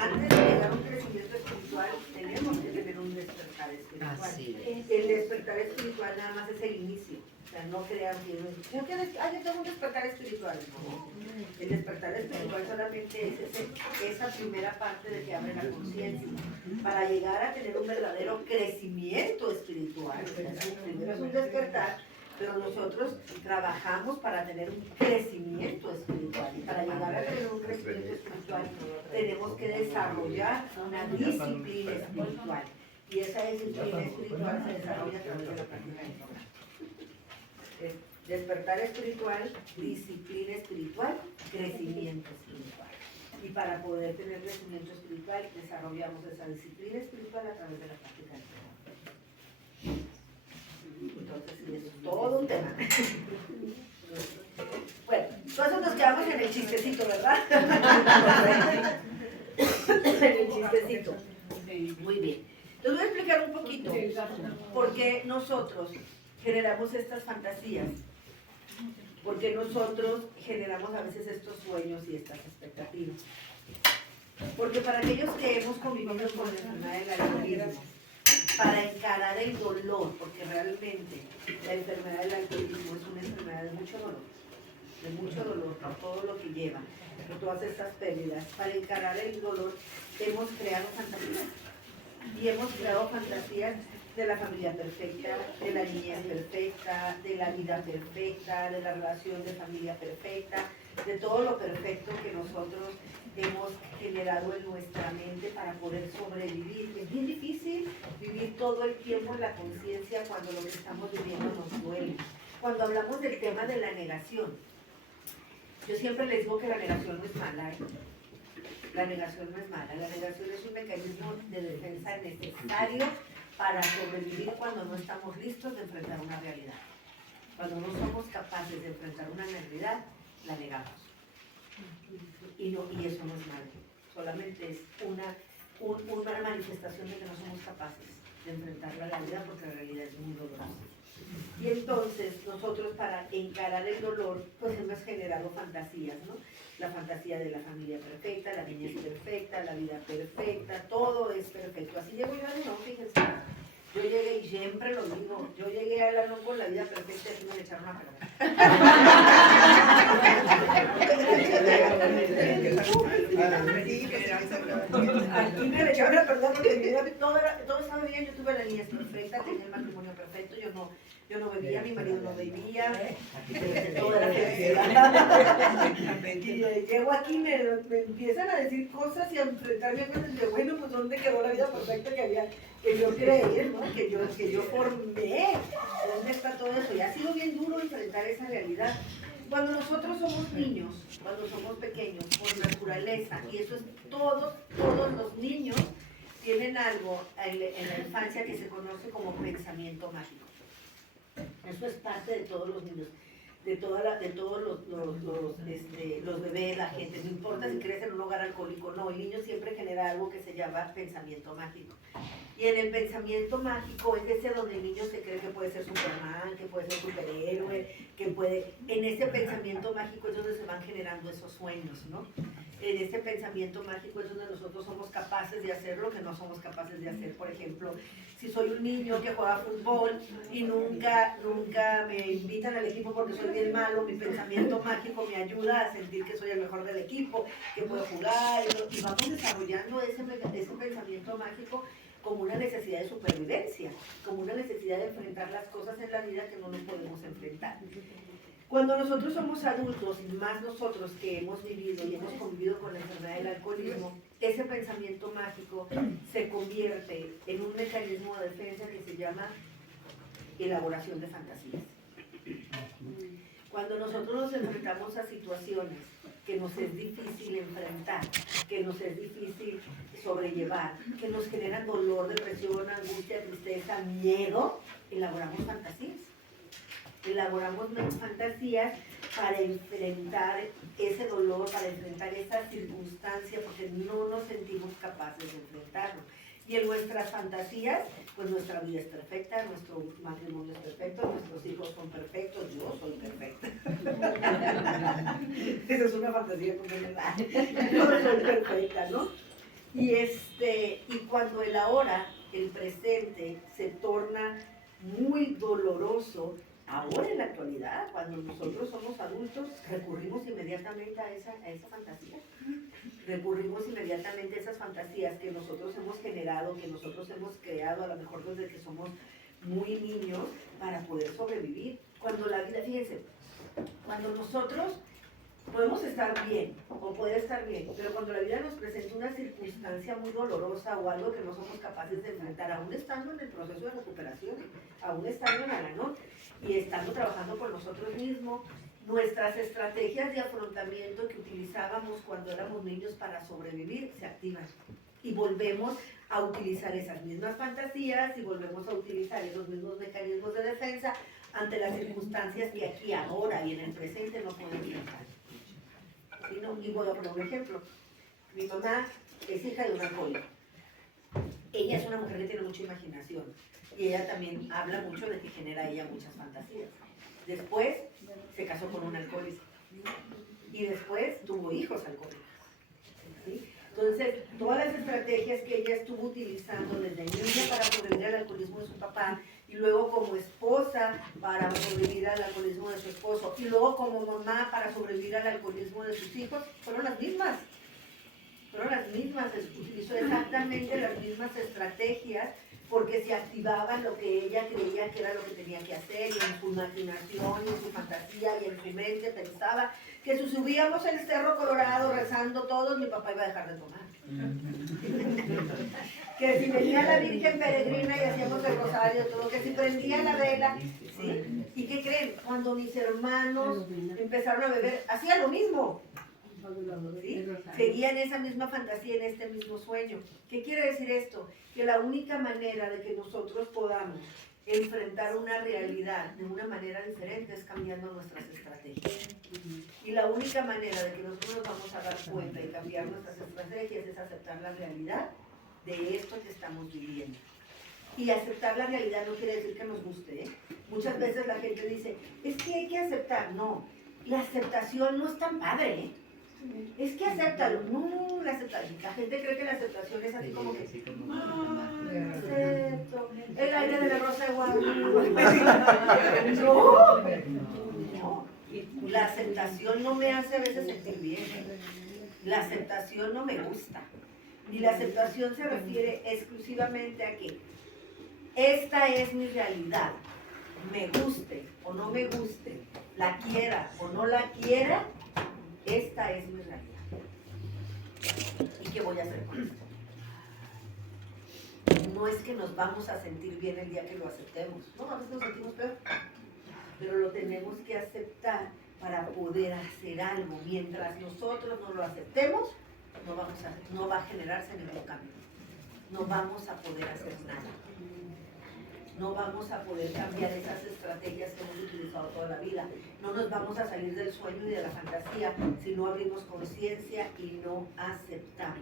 antes de llegar a un crecimiento espiritual, tenemos que tener un despertar espiritual. Así es. El despertar espiritual nada más es el inicio. O sea, no crean que yo tengo un despertar espiritual. No. El despertar espiritual solamente es esa primera parte de que abre la conciencia. Para llegar a tener un verdadero crecimiento espiritual, primero es un despertar, pero nosotros trabajamos para tener un crecimiento espiritual. Y para llegar a tener un crecimiento espiritual, tenemos que desarrollar una disciplina espiritual. Y esa disciplina espiritual se desarrolla a través de la práctica del yoga. Despertar espiritual, disciplina espiritual, crecimiento espiritual. Y para poder tener crecimiento espiritual, desarrollamos esa disciplina espiritual a través de la práctica del yoga. Entonces, es todo un tema. Bueno, entonces nos quedamos en el chistecito, ¿verdad? En el chistecito. Muy bien. Les voy a explicar un poquito por qué nosotros generamos estas fantasías, por qué nosotros generamos a veces estos sueños y estas expectativas. Porque para aquellos que hemos convivido con la enfermedad del alcoholismo, para encarar el dolor, porque realmente la enfermedad del alcoholismo es una enfermedad de mucho dolor por todo lo que lleva, por todas estas pérdidas. Para encarar el dolor hemos creado fantasías, y hemos creado fantasías de la familia perfecta, de la niñez perfecta, de la vida perfecta, de la relación de familia perfecta, de todo lo perfecto que nosotros hemos generado en nuestra mente para poder sobrevivir. Es bien difícil vivir todo el tiempo en la conciencia cuando lo que estamos viviendo nos duele. Cuando hablamos del tema de la negación, yo siempre les digo que la negación no es mala, ¿eh? La negación no es mala, la negación es un mecanismo de defensa necesario para sobrevivir cuando no estamos listos de enfrentar una realidad. Cuando no somos capaces de enfrentar una realidad, la negamos. Y eso no es malo, solamente es una manifestación de que no somos capaces de enfrentar la realidad, porque la realidad es muy dolorosa. Y entonces nosotros, para encarar el dolor, pues hemos generado fantasías, ¿no? La fantasía de la familia perfecta, la niñez perfecta, la vida perfecta, todo es perfecto. Así llego yo al no, fíjense. Yo llegué y siempre lo digo, yo llegué al ano con la vida perfecta y aquí me echaron a perder. Aquí me echaron a perder porque mi vida todo estaba bien, yo tuve la niñez perfecta, tenía el matrimonio perfecto, yo no bebía, mi marido no bebía, toda la felicidad. Y llego aquí, me empiezan a decir cosas y a enfrentarme a cosas de, bueno, pues ¿dónde quedó la vida perfecta que yo creí, ¿no? que yo formé? ¿Dónde está todo eso? Y ha sido bien duro enfrentar esa realidad. Cuando nosotros somos niños, cuando somos pequeños, por naturaleza, y eso es todos los niños tienen algo en la infancia que se conoce como pensamiento mágico. Eso es parte de todos los niños, de todos los bebés, la gente. No importa si crees en un hogar alcohólico, no, el niño siempre genera algo que se llama pensamiento mágico. Y en el pensamiento mágico es ese donde el niño se cree que puede ser Superman, que puede ser superhéroe, en ese pensamiento mágico es donde se van generando esos sueños, ¿no? En ese pensamiento mágico es donde nosotros somos capaces de hacer lo que no somos capaces de hacer. Por ejemplo, si soy un niño que juega fútbol y nunca me invitan al equipo porque soy bien malo, mi pensamiento mágico me ayuda a sentir que soy el mejor del equipo, que puedo jugar, y vamos desarrollando ese pensamiento mágico como una necesidad de supervivencia, como una necesidad de enfrentar las cosas en la vida que no nos podemos enfrentar. Cuando nosotros somos adultos, y más nosotros que hemos vivido y hemos convivido con la enfermedad del alcoholismo, ese pensamiento mágico se convierte en un mecanismo de defensa que se llama elaboración de fantasías. Cuando nosotros nos enfrentamos a situaciones que nos es difícil enfrentar, que nos es difícil sobrellevar, que nos generan dolor, depresión, angustia, tristeza, miedo, elaboramos fantasías. Elaboramos fantasías para enfrentar ese dolor, para enfrentar esa circunstancia, porque no nos sentimos capaces de enfrentarlo. Y en nuestras fantasías, pues nuestra vida es perfecta, nuestro matrimonio es perfecto, nuestros hijos son perfectos, yo soy perfecta. Esa es una fantasía como verdad. Yo soy perfecta, ¿no? Y cuando el ahora, el presente, se torna muy doloroso, ahora en la actualidad, cuando nosotros somos adultos, recurrimos inmediatamente a esa fantasía. Recurrimos inmediatamente a esas fantasías que nosotros hemos generado, que nosotros hemos creado, a lo mejor desde que somos muy niños, para poder sobrevivir. Cuando la vida, fíjense, cuando nosotros podemos estar bien, o poder estar bien, pero cuando la vida nos presenta una circunstancia muy dolorosa o algo que no somos capaces de enfrentar, aún estando en el proceso de recuperación, aún estando en la ¿no? Y estando trabajando por nosotros mismos, nuestras estrategias de afrontamiento que utilizábamos cuando éramos niños para sobrevivir se activan. Y volvemos a utilizar esas mismas fantasías y volvemos a utilizar esos mismos mecanismos de defensa ante las circunstancias que aquí, ahora y en el presente no podemos enfrentar. Y voy a poner un ejemplo. Mi mamá es hija de un alcohólico. Ella es una mujer que tiene mucha imaginación y ella también habla mucho de que genera ella muchas fantasías. Después se casó con un alcohólico y después tuvo hijos alcohólicos. ¿Sí? Entonces, todas las estrategias que ella estuvo utilizando desde niña para sobrevivir al alcoholismo de su papá, y luego como esposa para sobrevivir al alcoholismo de su esposo, y luego como mamá para sobrevivir al alcoholismo de sus hijos, fueron las mismas. Utilizó exactamente las mismas estrategias porque se activaban lo que ella creía que era lo que tenía que hacer, y en su imaginación, y en su fantasía, y en su mente pensaba que si subíamos el Cerro Colorado rezando todos, mi papá iba a dejar de tomar. Que si venía la Virgen Peregrina y hacíamos el rosario, todo, que si prendía la vela, ¿sí? ¿Y qué creen? Cuando mis hermanos empezaron a beber, hacía lo mismo. ¿Sí? Seguían esa misma fantasía en este mismo sueño. ¿Qué quiere decir esto? Que la única manera de que nosotros podamos enfrentar una realidad de una manera diferente es cambiando nuestras estrategias. Y la única manera de que nosotros nos vamos a dar cuenta y cambiar nuestras estrategias es aceptar la realidad de esto que estamos viviendo. Y aceptar la realidad no quiere decir que nos guste, ¿eh? Muchas veces la gente dice, es que hay que aceptar. No, la aceptación no es tan padre, ¿eh? Es que acéptalo. No, la aceptación. La gente cree que la aceptación es así como que acepto el aire de la Rosa de Guadalupe. No. La aceptación no me hace a veces sentir bien. La aceptación no me gusta. Y la aceptación se refiere exclusivamente a que esta es mi realidad. Me guste o no me guste, la quiera o no la quiera, esta es mi realidad. ¿Y qué voy a hacer con esto? No es que nos vamos a sentir bien el día que lo aceptemos. No, a veces nos sentimos peor. Pero lo tenemos que aceptar para poder hacer algo. Mientras nosotros no lo aceptemos, no va a generarse ningún cambio. No vamos a poder hacer nada. No vamos a poder cambiar esas estrategias que hemos utilizado toda la vida. No nos vamos a salir del sueño y de la fantasía si no abrimos conciencia y no aceptamos.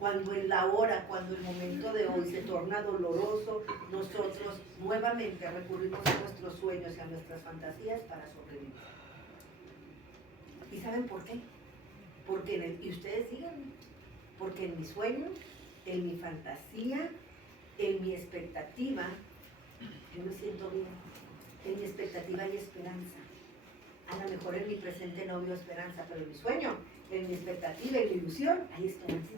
Cuando el ahora, cuando el momento de hoy se torna doloroso, nosotros nuevamente recurrimos a nuestros sueños y a nuestras fantasías para sobrevivir. ¿Y saben por qué? Porque y ustedes díganme, porque en mi sueño, en mi fantasía, en mi expectativa, yo me siento bien. En mi expectativa hay esperanza. A lo mejor en mi presente no veo esperanza, pero en mi sueño, en mi expectativa, en mi ilusión, hay esperanzas.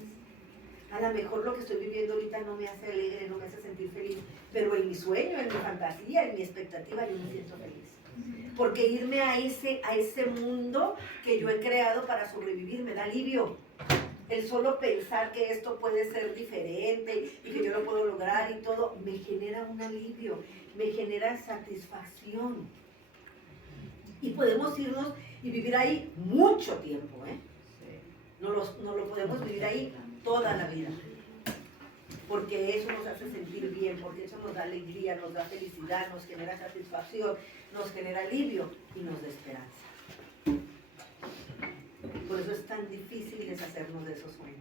A lo mejor lo que estoy viviendo ahorita no me hace alegre, no me hace sentir feliz, pero en mi sueño, en mi fantasía, en mi expectativa, yo me siento feliz. Porque irme a ese mundo que yo he creado para sobrevivir me da alivio. El solo pensar que esto puede ser diferente y que yo lo puedo lograr y todo, me genera un alivio, me genera satisfacción. Y podemos irnos y vivir ahí mucho tiempo, ¿eh? No lo podemos vivir ahí toda la vida. Porque eso nos hace sentir bien, porque eso nos da alegría, nos da felicidad, nos genera satisfacción, nos genera alivio y nos da esperanza. Por eso es tan difícil deshacernos de esos sueños.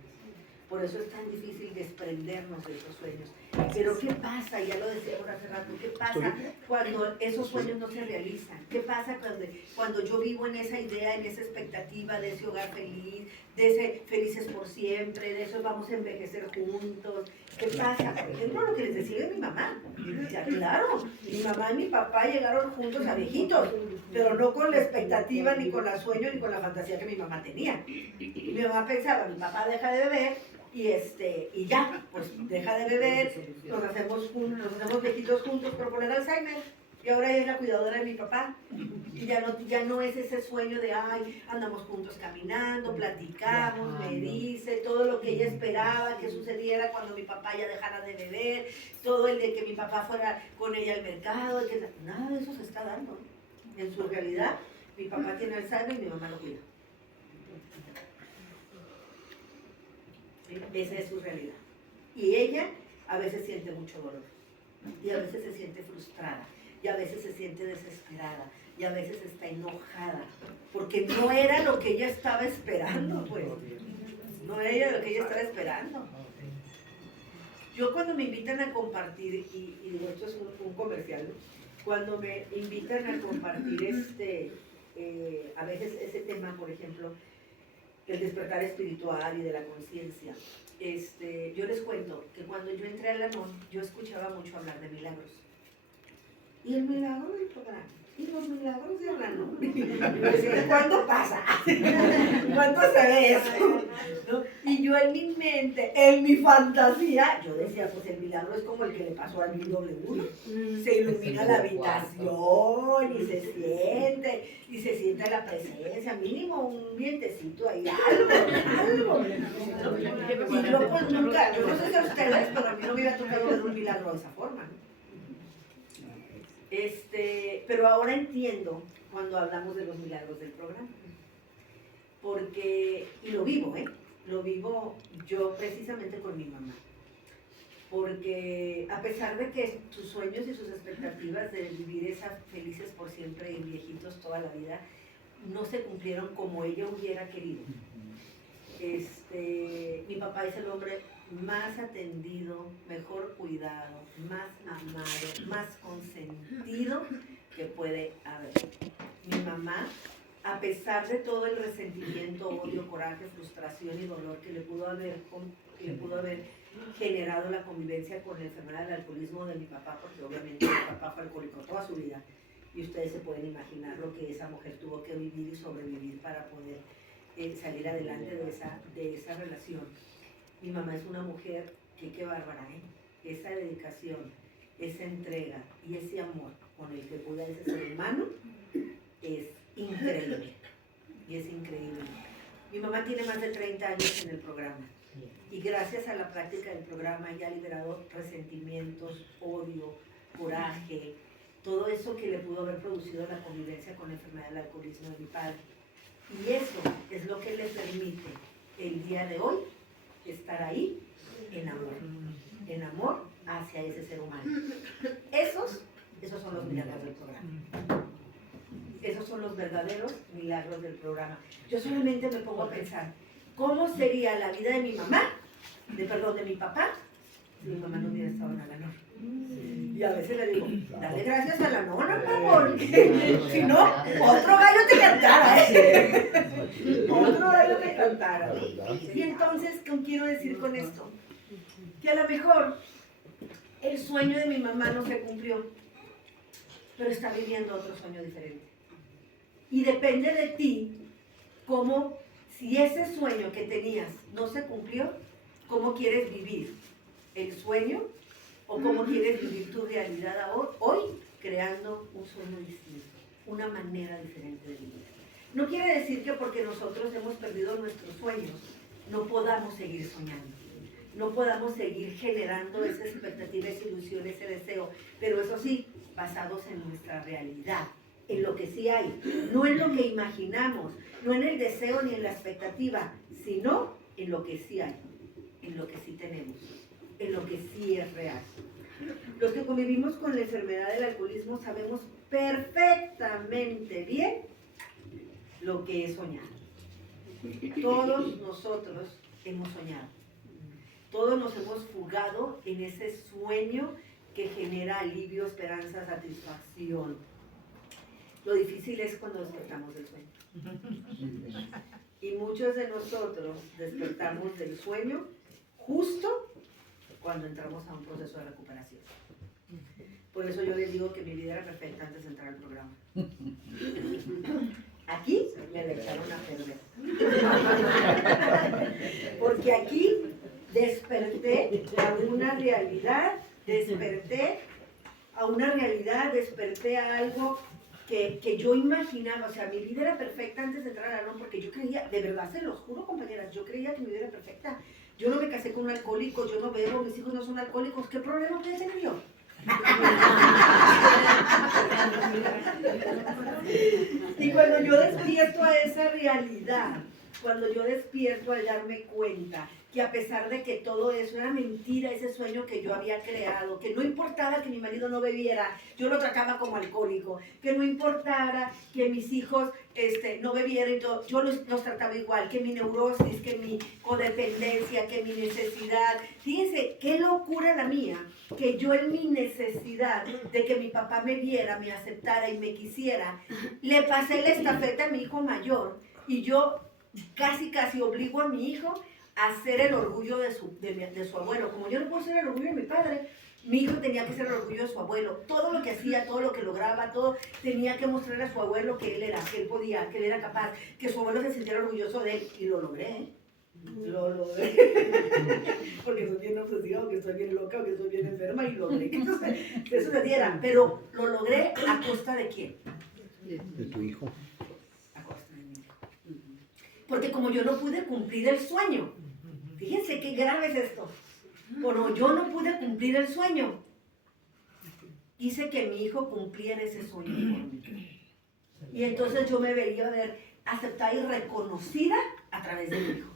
Por eso es tan difícil desprendernos de esos sueños. Pero ¿qué pasa? Ya lo decíamos hace rato, ¿qué pasa cuando esos sueños no se realizan? ¿Qué pasa cuando yo vivo en esa idea, en esa expectativa de ese hogar feliz, de ese felices por siempre, de eso vamos a envejecer juntos? ¿Qué pasa? Por ejemplo, lo que les decía de mi mamá. Ya, claro, mi mamá y mi papá llegaron juntos a viejitos, pero no con la expectativa, ni con el sueño, ni con la fantasía que mi mamá tenía. Mi mamá pensaba, mi papá deja de beber, y ya, pues deja de beber, nos hacemos viejitos juntos, pero con el Alzheimer, y ahora ella es la cuidadora de mi papá, y ya no es ese sueño de, ay, andamos juntos caminando, platicamos, me dice, todo lo que ella esperaba que sucediera cuando mi papá ya dejara de beber, todo el de que mi papá fuera con ella al mercado, nada de eso se está dando. En su realidad, mi papá tiene Alzheimer y mi mamá lo cuida. Esa es su realidad. Y ella a veces siente mucho dolor, y a veces se siente frustrada, y a veces se siente desesperada, y a veces está enojada, porque no era lo que ella estaba esperando, pues. No era lo que ella estaba esperando. Yo cuando me invitan a compartir, y digo, esto es un comercial, ¿no? Cuando me invitan a compartir a veces ese tema, por ejemplo, el despertar espiritual y de la conciencia, yo les cuento que cuando yo entré al Lanón, yo escuchaba mucho hablar de milagros. Y el milagro del programa, y los milagros de Lanón. Y yo decía, ¿cuándo pasa? ¿Cuándo se ve eso? ¿No? Y yo en mi mente, en mi fantasía, yo decía, pues el milagro es como el que le pasó al BW. Se ilumina la habitación y se siente la presencia, mínimo un vientecito ahí, algo. Y yo pues nunca, yo no sé si a ustedes, pero a mí no me iba tocado ver un milagro de esa forma, ¿no? Pero ahora entiendo cuando hablamos de los milagros del programa, porque, y lo vivo yo precisamente con mi mamá, porque a pesar de que sus sueños y sus expectativas de vivir esas felices por siempre y viejitos toda la vida no se cumplieron como ella hubiera querido. Mi papá es el hombre más atendido, mejor cuidado, más amado, más consentido que puede haber. Mi mamá, a pesar de todo el resentimiento, odio, coraje, frustración y dolor que le pudo haber generado la convivencia con la enfermedad del alcoholismo de mi papá, porque obviamente mi papá fue alcohólico toda su vida, y ustedes se pueden imaginar lo que esa mujer tuvo que vivir y sobrevivir para poder salir adelante de esa relación. Mi mamá es una mujer que qué bárbara, esa dedicación, esa entrega y ese amor con el que cuida ese ser humano es increíble, y es increíble. Mi mamá tiene más de 30 años en el programa, y gracias a la práctica del programa ella ha liberado resentimientos, odio, coraje, todo eso que le pudo haber producido la convivencia con la enfermedad del alcoholismo de mi padre. Y eso es lo que le permite el día de hoy estar ahí en amor hacia ese ser humano. Esos son los milagros del programa. Esos son los verdaderos milagros del programa. Yo solamente me pongo a pensar, ¿cómo sería la vida de mi mamá, de mi papá, si mi mamá no hubiera estado en Alanón? Y a veces le digo, dale gracias a Alanón, porque si no, otro gallo te cantara, Otro gallo te cantara. Y entonces, ¿qué quiero decir con esto? Que a lo mejor el sueño de mi mamá no se cumplió, pero está viviendo otro sueño diferente. Y depende de ti, cómo, si ese sueño que tenías no se cumplió, ¿cómo quieres vivir el sueño? ¿O cómo quieres vivir tu realidad hoy, creando un sueño distinto, una manera diferente de vivir? No quiere decir que porque nosotros hemos perdido nuestros sueños, no podamos seguir soñando, no podamos seguir generando esa expectativa, esa ilusión, ese deseo, pero eso sí, basados en nuestra realidad, en lo que sí hay, no en lo que imaginamos, no en el deseo ni en la expectativa, sino en lo que sí hay, en lo que sí tenemos, en lo que sí es real. Los que convivimos con la enfermedad del alcoholismo sabemos perfectamente bien lo que es soñar. Todos nosotros hemos soñado. Todos nos hemos fugado en ese sueño que genera alivio, esperanza, satisfacción. Lo difícil es cuando despertamos del sueño. Y muchos de nosotros despertamos del sueño justo cuando entramos a un proceso de recuperación. Por eso yo les digo que mi vida era perfecta antes de entrar al programa. Aquí me la echaron a perder. Porque aquí desperté a una realidad, desperté a algo que yo imaginaba. O sea, mi vida era perfecta antes de entrar al salón, porque yo creía, de verdad se los juro, compañeras, yo creía que mi vida era perfecta. Yo no me casé con un alcohólico, yo no bebo, mis hijos no son alcohólicos, ¿qué problema puede tener yo? Y cuando yo despierto a esa realidad, cuando yo despierto al darme cuenta que a pesar de que todo eso era mentira, ese sueño que yo había creado, que no importaba que mi marido no bebiera, yo lo trataba como alcohólico, que no importara que mis hijos no bebieran, yo los trataba igual, que mi neurosis, que mi codependencia, que mi necesidad. Fíjense, qué locura la mía, que yo en mi necesidad de que mi papá me viera, me aceptara y me quisiera, le pasé la estafeta a mi hijo mayor, y yo casi obligo a mi hijo a ser el orgullo de su abuelo. Como yo no puedo ser el orgullo de mi padre, mi hijo tenía que ser el orgullo de su abuelo. Todo lo que hacía, todo lo que lograba, todo tenía que mostrarle a su abuelo que él era, que él podía, que él era capaz, que su abuelo se sintiera orgulloso de él. Y lo logré, ¿eh? Lo logré. Porque soy bien obsesiva, o que estoy bien loca, o que estoy bien enferma, y logré que eso se diera. Pero lo logré a costa de ¿quién? De tu hijo. A costa de mi hijo. Porque como yo no pude cumplir el sueño, fíjense qué grave es esto. Bueno, yo no pude cumplir el sueño, hice que mi hijo cumpliera ese sueño por mí. Y entonces yo me veía ver aceptada y reconocida a través de mi hijo.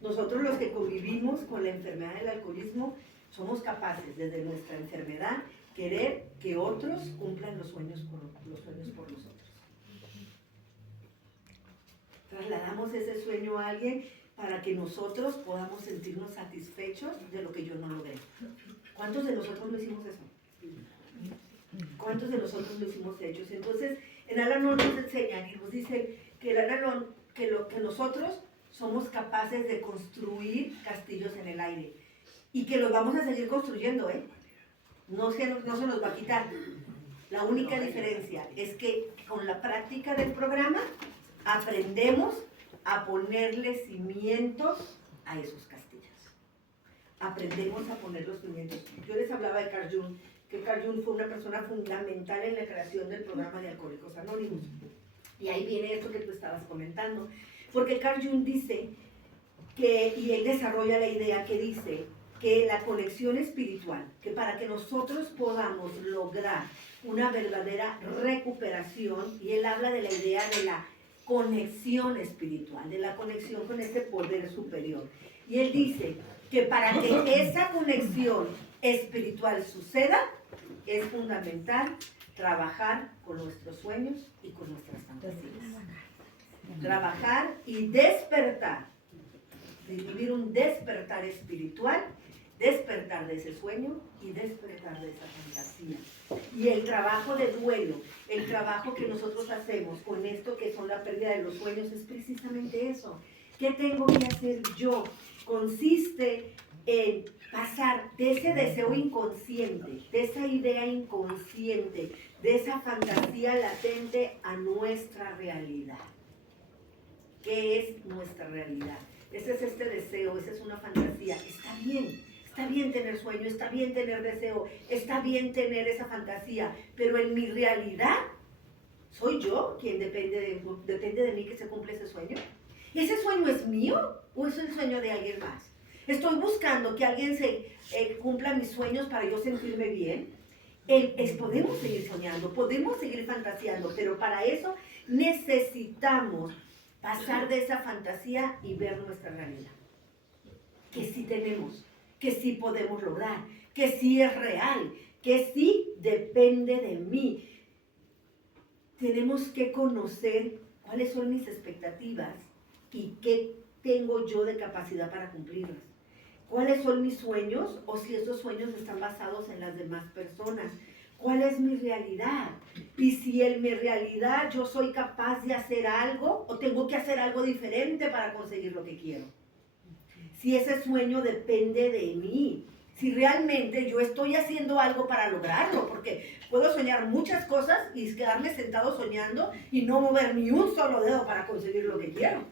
Nosotros los que convivimos con la enfermedad del alcoholismo somos capaces desde nuestra enfermedad querer que otros cumplan los sueños por nosotros. Trasladamos ese sueño a alguien para que nosotros podamos sentirnos satisfechos de lo que yo no logré. ¿Cuántos de nosotros no hicimos eso? ¿Cuántos de nosotros lo hicimos hechos? Entonces, en Al-Anon nos enseñan y nos dicen que que nosotros somos capaces de construir castillos en el aire y que los vamos a seguir construyendo, ¿eh? No se nos va a quitar. La única diferencia es que con la práctica del programa aprendemos a ponerle cimientos a esos castillos. Aprendemos a poner los cimientos. Yo les hablaba de Carl Jung, que Carl Jung fue una persona fundamental en la creación del programa de Alcohólicos Anónimos. Y ahí viene esto que tú estabas comentando. Porque Carl Jung dice y él desarrolla la idea que dice que la conexión espiritual, que para que nosotros podamos lograr una verdadera recuperación, y él habla de la idea de la conexión espiritual, de la conexión con este poder superior. Y él dice que para que esa conexión espiritual suceda, es fundamental trabajar con nuestros sueños y con nuestras fantasías. Trabajar y despertar, vivir un despertar espiritual, despertar de ese sueño y despertar de esa fantasía. Y el trabajo de duelo, el trabajo que nosotros hacemos con esto que son la pérdida de los sueños, es precisamente eso. ¿Qué tengo que hacer yo? Consiste en pasar de ese deseo inconsciente, de esa idea inconsciente, de esa fantasía latente a nuestra realidad. ¿Qué es nuestra realidad? Ese es este deseo, esa es una fantasía. Está bien tener sueño, está bien tener deseo, está bien tener esa fantasía, pero en mi realidad, ¿soy yo quien depende de mí que se cumple ese sueño? ¿Ese sueño es mío o es el sueño de alguien más? ¿Estoy buscando que alguien cumpla mis sueños para yo sentirme bien? Podemos seguir soñando, podemos seguir fantaseando, pero para eso necesitamos pasar de esa fantasía y ver nuestra realidad. Que sí tenemos, que sí podemos lograr, que sí es real, que sí depende de mí. Tenemos que conocer cuáles son mis expectativas y qué tengo yo de capacidad para cumplirlas? ¿Cuáles son mis sueños o si esos sueños están basados en las demás personas? ¿Cuál es mi realidad? Y si en mi realidad yo soy capaz de hacer algo o tengo que hacer algo diferente para conseguir lo que quiero. Si ese sueño depende de mí, si realmente yo estoy haciendo algo para lograrlo, porque puedo soñar muchas cosas y quedarme sentado soñando y no mover ni un solo dedo para conseguir lo que quiero.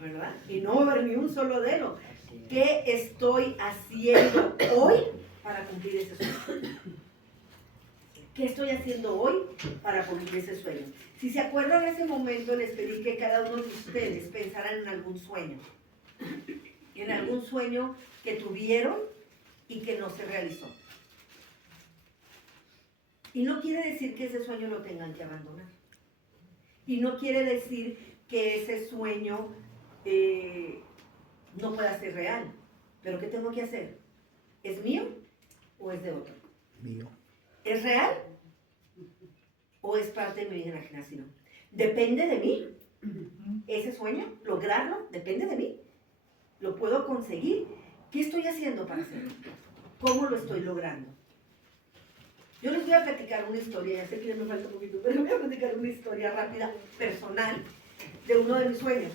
¿Verdad? Y no mover ni un solo dedo. ¿Qué estoy haciendo hoy para cumplir ese sueño? ¿Qué estoy haciendo hoy para cumplir ese sueño? Si se acuerdan de ese momento, les pedí que cada uno de ustedes pensaran en algún sueño. En algún sueño que tuvieron y que no se realizó. Y no quiere decir que ese sueño lo tengan que abandonar. Y no quiere decir que ese sueño no pueda ser real. Pero ¿qué tengo que hacer? ¿Es mío o es de otro? Mío. ¿Es real o es parte de mi imaginación? Depende de mí. Ese sueño, lograrlo, depende de mí. ¿Lo puedo conseguir? ¿Qué estoy haciendo para hacerlo? ¿Cómo lo estoy logrando? Yo les voy a platicar una historia, ya sé que ya me falta un poquito, pero voy a platicar una historia rápida, personal, de uno de mis sueños.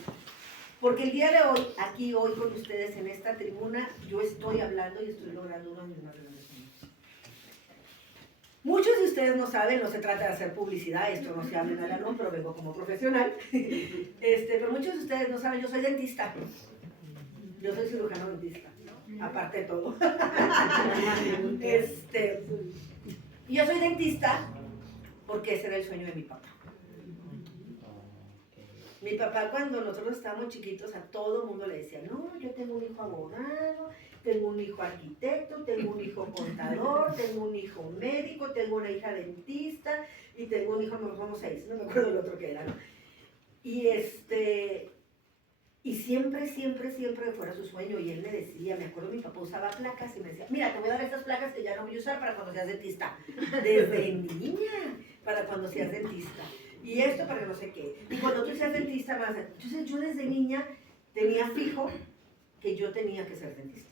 Porque el día de hoy, aquí hoy con ustedes en esta tribuna, yo estoy hablando y estoy logrando uno de mis más grandes sueños. Muchos de ustedes no saben, no se trata de hacer publicidad, esto no se habla en algo, pero vengo como profesional. Pero muchos de ustedes no saben, yo soy dentista. Yo soy cirujano dentista, aparte de todo. Y yo soy dentista porque ese era el sueño de mi papá. Mi papá, cuando nosotros estábamos chiquitos, a todo el mundo le decía, no, yo tengo un hijo abogado, tengo un hijo arquitecto, tengo un hijo contador, tengo un hijo médico, tengo una hija dentista y tengo un hijo, no somos 6, no me acuerdo el otro que era, ¿no? Y siempre fuera su sueño. Y él me decía, me acuerdo, mi papá usaba placas y me decía, mira, te voy a dar estas placas que ya no voy a usar para cuando seas dentista. Desde niña, para cuando seas dentista. Y esto para no sé qué. Y cuando tú seas dentista, vas a... Entonces yo desde niña tenía fijo que yo tenía que ser dentista.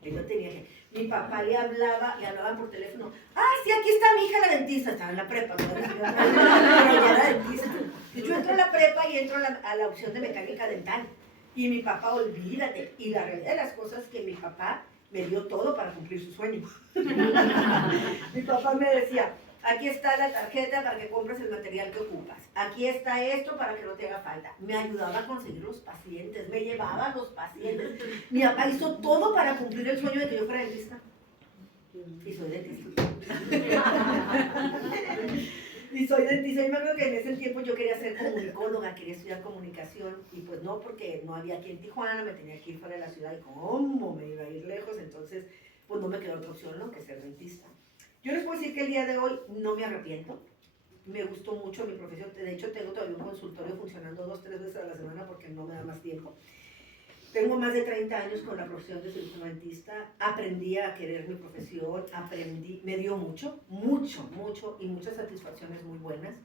Que yo tenía que... Mi papá le hablaban por teléfono. ¡Ah, sí, aquí está mi hija la dentista! Estaba en la prepa, ¿no? Pero ya era dentista. Y yo entro a la prepa y entro a la opción de mecánica dental. Y mi papá, olvídate. Y la realidad de las cosas es que mi papá me dio todo para cumplir su sueño. Mi papá me decía, aquí está la tarjeta para que compres el material que ocupas. Aquí está esto para que no te haga falta. Me ayudaba a conseguir los pacientes, me llevaba a los pacientes. Mi papá hizo todo para cumplir el sueño de que yo fuera dentista. Y soy dentista. Y soy dentista. Y me acuerdo que en ese tiempo yo quería ser comunicóloga, quería estudiar comunicación. Y pues no, porque no había aquí en Tijuana, me tenía que ir fuera de la ciudad. Y cómo me iba a ir lejos, entonces pues no me quedó otra opción, ¿no? Que ser dentista. Yo les puedo decir que el día de hoy no me arrepiento. Me gustó mucho mi profesión. De hecho, tengo todavía un consultorio funcionando 2-3 veces a la semana porque no me da más tiempo. Tengo más de 30 años con la profesión de cirujano dentista. Aprendí a querer mi profesión. Me dio mucho y muchas satisfacciones muy buenas.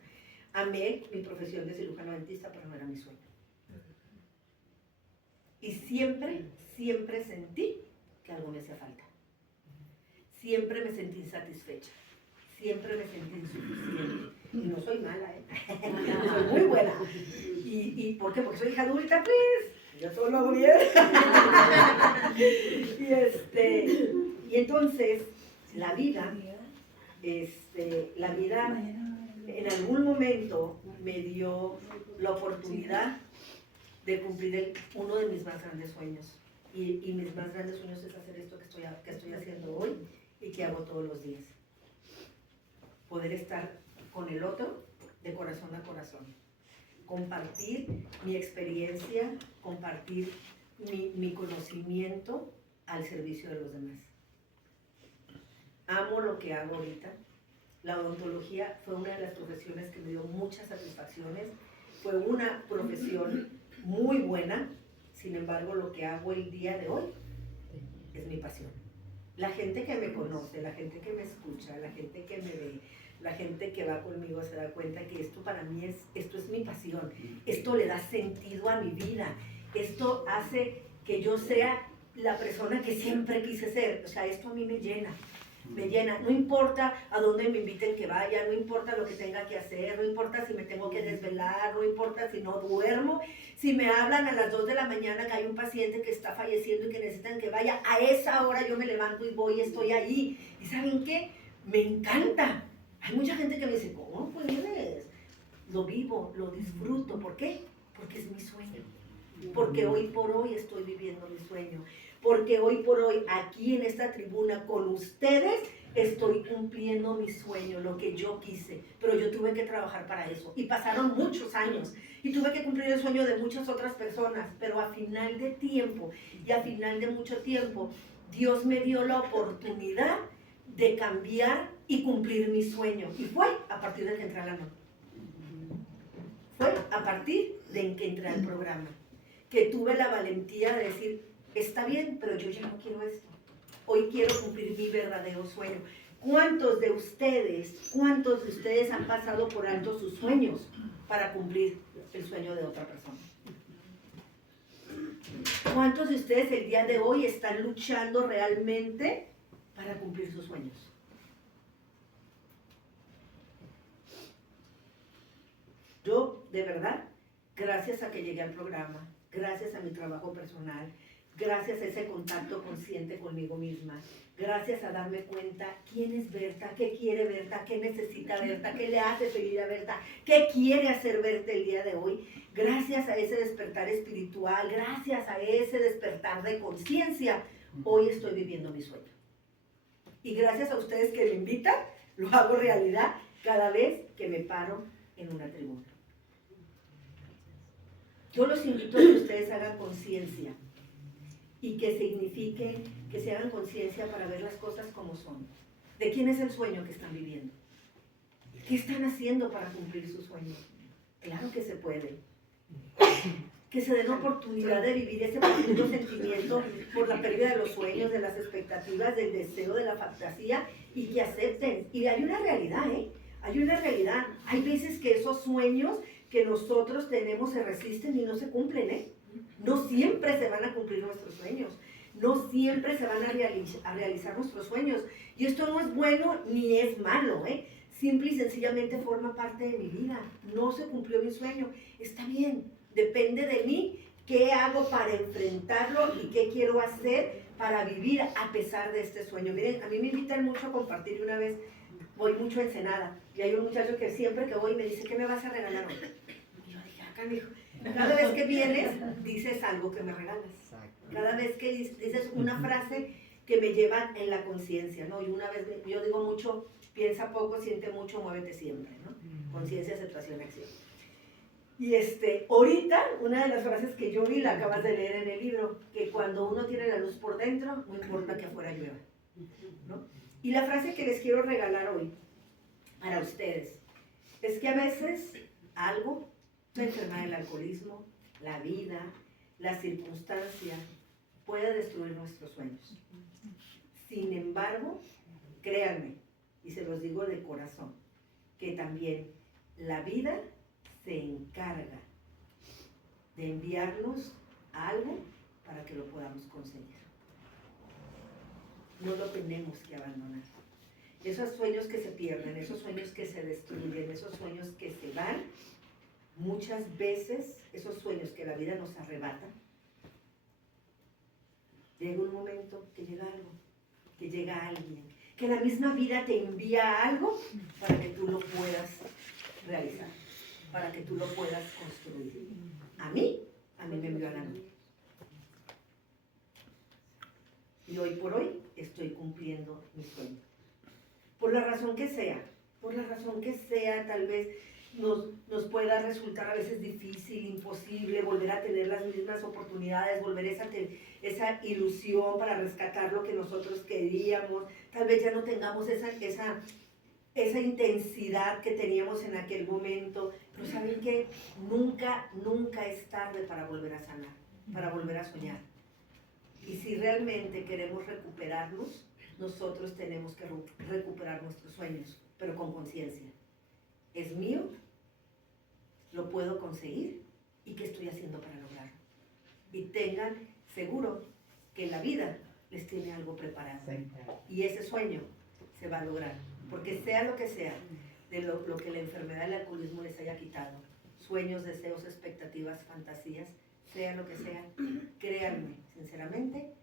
Amé mi profesión de cirujano dentista, pero no era mi sueño. Y siempre sentí que algo me hacía falta. Siempre me sentí insatisfecha, siempre me sentí insuficiente. Y no soy mala, soy muy buena. ¿Y por qué? Porque soy hija adulta, pues, yo todo lo hago bien. Y entonces, la vida en algún momento me dio la oportunidad de cumplir uno de mis más grandes sueños. Y mis más grandes sueños es hacer esto que estoy haciendo hoy y que hago todos los días. Poder estar con el otro de corazón a corazón. Compartir mi experiencia, compartir mi conocimiento al servicio de los demás. Amo lo que hago ahorita. La odontología fue una de las profesiones que me dio muchas satisfacciones. Fue una profesión muy buena. Sin embargo, lo que hago el día de hoy es mi pasión. La gente que me conoce, la gente que me escucha, la gente que me ve, la gente que va conmigo se da cuenta que esto para mí esto es mi pasión, esto le da sentido a mi vida, esto hace que yo sea la persona que siempre quise ser, o sea, esto a mí me llena, no importa a dónde me inviten que vaya, no importa lo que tenga que hacer, no importa si me tengo que desvelar, no importa si no duermo, si me hablan a las 2 de la mañana que hay un paciente que está falleciendo y que necesitan que vaya, a esa hora yo me levanto y voy, estoy ahí, y ¿saben qué? Me encanta. Hay mucha gente que me dice, ¿cómo puedes? Lo vivo, lo disfruto, ¿por qué? Porque es mi sueño, porque hoy por hoy estoy viviendo mi sueño, porque hoy por hoy aquí en esta tribuna con ustedes estoy cumpliendo mi sueño, lo que yo quise, pero yo tuve que trabajar para eso y pasaron muchos años y tuve que cumplir el sueño de muchas otras personas, pero a final de tiempo y a final de mucho tiempo Dios me dio la oportunidad de cambiar y cumplir mi sueño, y fue a partir de que entré a la NOM, fue a partir de que entré al programa, que tuve la valentía de decir, está bien, pero yo ya no quiero esto. Hoy quiero cumplir mi verdadero sueño. ¿Cuántos de ustedes han pasado por alto sus sueños para cumplir el sueño de otra persona? ¿Cuántos de ustedes el día de hoy están luchando realmente para cumplir sus sueños? Yo, de verdad, gracias a que llegué al programa, gracias a mi trabajo personal, gracias a ese contacto consciente conmigo misma, gracias a darme cuenta quién es Berta, qué quiere Berta, qué necesita Berta, qué le hace feliz a Berta, qué quiere hacer Berta el día de hoy, gracias a ese despertar espiritual, gracias a ese despertar de conciencia, hoy estoy viviendo mi sueño. Y gracias a ustedes que me invitan, lo hago realidad cada vez que me paro en una tribuna. Yo los invito a que ustedes hagan conciencia y que signifique que se hagan conciencia para ver las cosas como son. ¿De quién es el sueño que están viviendo? ¿Qué están haciendo para cumplir su sueño? Claro que se puede. Que se den oportunidad de vivir ese profundo sentimiento por la pérdida de los sueños, de las expectativas, del deseo, de la fantasía, y que acepten. Y hay una realidad, hay una realidad. Hay veces que esos sueños que nosotros tenemos se resisten y no se cumplen, No siempre se van a cumplir nuestros sueños, no siempre se van a realizar nuestros sueños. Y esto no es bueno ni es malo, Simple y sencillamente forma parte de mi vida. No se cumplió mi sueño, está bien, depende de mí qué hago para enfrentarlo y qué quiero hacer para vivir a pesar de este sueño. Miren, a mí me invitan mucho a compartir, y una vez voy mucho a Ensenada y hay un muchacho que siempre que voy me dice, ¿qué me vas a regalar hoy? Y yo dije, acá me dijo, cada vez que vienes dices algo que me regalas, cada vez que dices una frase que me lleva en la conciencia, ¿no? Y una vez yo digo mucho, piensa poco, siente mucho, muévete siempre, ¿no? Conciencia, aceptación, acción. Y ahorita, una de las frases que yo vi, la acabas de leer en el libro, que cuando uno tiene la luz por dentro, no importa que afuera llueva, ¿no? Y la frase que les quiero regalar hoy, para ustedes, es que a veces algo, la enfermedad del alcoholismo, la vida, la circunstancia, puede destruir nuestros sueños. Sin embargo, créanme, y se los digo de corazón, que también la vida se encarga de enviarnos algo para que lo podamos conseguir. No lo tenemos que abandonar. Esos sueños que se pierden, esos sueños que se destruyen, esos sueños que se van, muchas veces esos sueños que la vida nos arrebata, llega un momento que llega algo, que llega alguien, que la misma vida te envía algo para que tú lo puedas realizar, para que tú lo puedas construir. A mí me envió a la noche. Y hoy por hoy estoy cumpliendo mi sueño. Por la razón que sea, tal vez nos pueda resultar a veces difícil, imposible volver a tener las mismas oportunidades, volver a esa ilusión para rescatar lo que nosotros queríamos. Tal vez ya no tengamos esa intensidad que teníamos en aquel momento. Pero ¿saben qué? Nunca es tarde para volver a sanar, para volver a soñar. Y si realmente queremos recuperarnos, nosotros tenemos que recuperar nuestros sueños. pero con conciencia. Es mío, lo puedo conseguir y qué estoy haciendo para lograrlo. Y tengan seguro que la vida les tiene algo preparado. Y ese sueño se va a lograr. Porque sea lo que sea, de lo que la enfermedad del alcoholismo les haya quitado, sueños, deseos, expectativas, fantasías, sea lo que sea, créanme, sinceramente,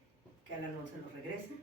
que Al-Anon se los regresa